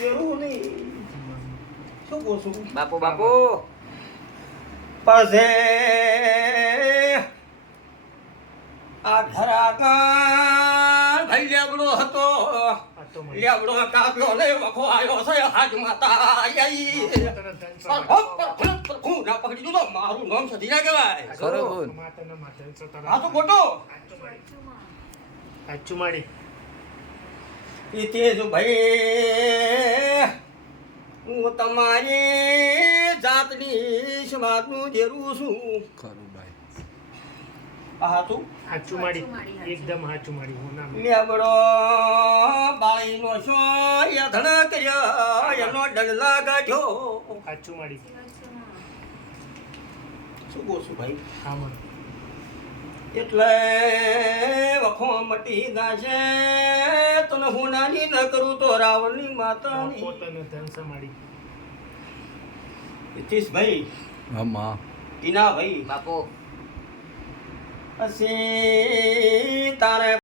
જરૂર નહીં. શું કહું છું? બાપુ બાપુ પાસે આ ઘરાકા ભાઈ લેબડો હતો. લેબડો કાપ્યો ને વખો આવ્યો છે. હાજ માતા આઈ હું ના પકડી દીધો. મારું નામ સધી ના કહેવાય. બરોબર આ તો ખોટો આચુમાડી તે જો ભાઈ હું તમારી જાતની સમાજનું જેરું છું. ખરું ભાઈ આ તું આચુમાડી એકદમ આચુમાડી હું નામ લેબડો બાળીનો છો એ ધણ કર્યો એનો ડંડલા કાઢ્યો. આચુમાડી શું કહું છું ભાઈ? આમાં એટલે વખો મટી ગાશે તને હું નાની ન કરું તો રાવણની માતાની. પોતાનો ધન સમાડી હિતેશભાઈ હમા ટીના ભાઈ બાપુ પછી તારે